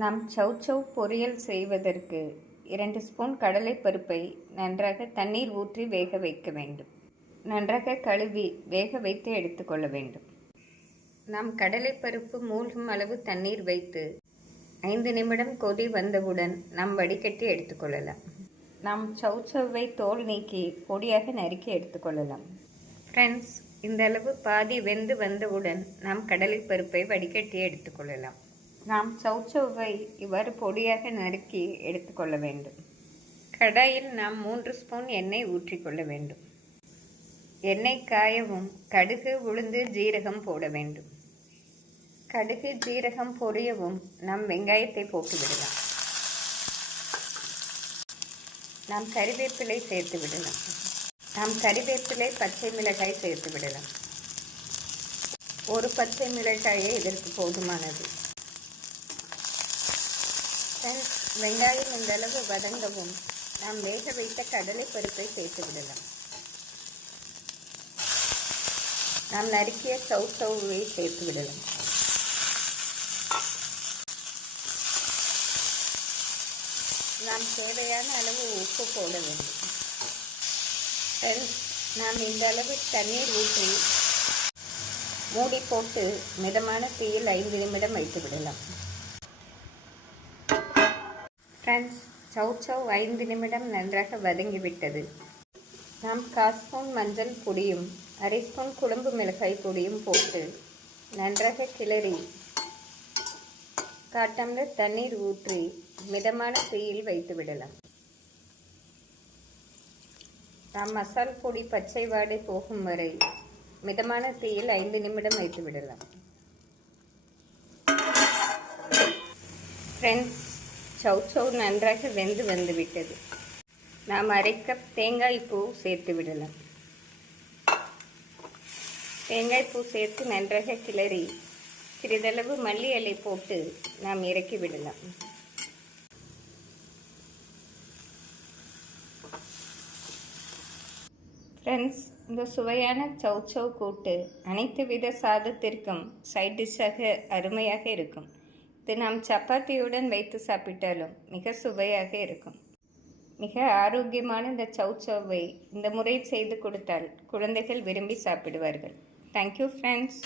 நாம் சௌசௌ பொரியல் செய்வதற்கு 2 ஸ்பூன் கடலைப்பருப்பை நன்றாக தண்ணீர் ஊற்றி வேக வைக்க வேண்டும். நன்றாக கழுவி வேக வைத்து எடுத்துக்கொள்ள வேண்டும். நாம் கடலைப்பருப்பு மூழ்கும் அளவு தண்ணீர் வைத்து 5 நிமிடம் கொதி வந்தவுடன் நாம் வடிகட்டி எடுத்துக்கொள்ளலாம். நாம் சௌசௌவை தோல் நீக்கி பொடியாக நறுக்கி எடுத்துக்கொள்ளலாம். ஃப்ரெண்ட்ஸ், இந்த அளவு பாதி வெந்து வந்தவுடன் நாம் கடலைப்பருப்பை வடிகட்டி எடுத்துக்கொள்ளலாம். நாம் சௌசௌவை இவ்வாறு பொடியாக நறுக்கி எடுத்துக்கொள்ள வேண்டும். கடாயில் நாம் 3 ஸ்பூன் எண்ணெய் ஊற்றிக்கொள்ள வேண்டும். எண்ணெய் காயவும் கடுகு, உளுந்து, ஜீரகம் போட வேண்டும். கடுகு, ஜீரகம் பொரியவும் நாம் வெங்காயத்தை போட்டு விடலாம். நாம் கறிவேப்பிலை சேர்த்து விடலாம். நாம் கறிவேப்பிலை, பச்சை மிளகாய் சேர்த்து விடலாம். ஒரு பச்சை மிளகாயே இதற்கு போதுமானது. வெங்காயம் இந்த அளவு வதங்கவும் நாம் வேக வைத்த கடலை பருப்பை சேர்த்து விடலாம். நாம் நறுக்கிய சௌசௌவை சேர்த்து விடலாம். நாம் தேவையான அளவு உப்பு போட வேண்டும். நாம் இந்த அளவு தண்ணீர் ஊற்றி மூடி போட்டு மிதமான தீயில் 5 நிமிடம் வைத்து விடலாம். ஃப்ரெண்ட்ஸ், சௌசௌ 5 நிமிடம் நன்றாக வதங்கிவிட்டது. நாம் 1/4 ஸ்பூன் மஞ்சள் பொடியும் 1/2 ஸ்பூன் குழம்பு மிளகாய் பொடியும் போட்டு நன்றாக கிளறி 1/4 டம்ளர் தண்ணீர் ஊற்றி மிதமான தீயில் வைத்து விடலாம். நாம் மசால் பொடி பச்சை வாடை போகும் வரை மிதமான தீயில் 5 நிமிடம் வைத்து விடலாம். ஃப்ரெண்ட்ஸ், சௌசௌ நன்றாக வெந்து வந்துவிட்டது. நாம் 1/2 கப் தேங்காய் பூ சேர்த்து விடலாம். தேங்காய் பூ சேர்த்து நன்றாக கிளறி சிறிதளவு மல்லி இலை போட்டு நாம் இறக்கி விடலாம். ஃப்ரெண்ட்ஸ், இந்த சுவையான சௌசௌ கூட்டு அனைத்து வித சாதத்திற்கும் சைட் டிஷ்ஷாக அருமையாக இருக்கும். இது நாம் சப்பாத்தியுடன் வைத்து சாப்பிட்டாலும் மிக சுவையாக இருக்கும். மிக ஆரோக்கியமான இந்த சௌசௌவை இந்த முறை செய்து கொடுத்தால் குழந்தைகள் விரும்பி சாப்பிடுவார்கள். Thank you friends.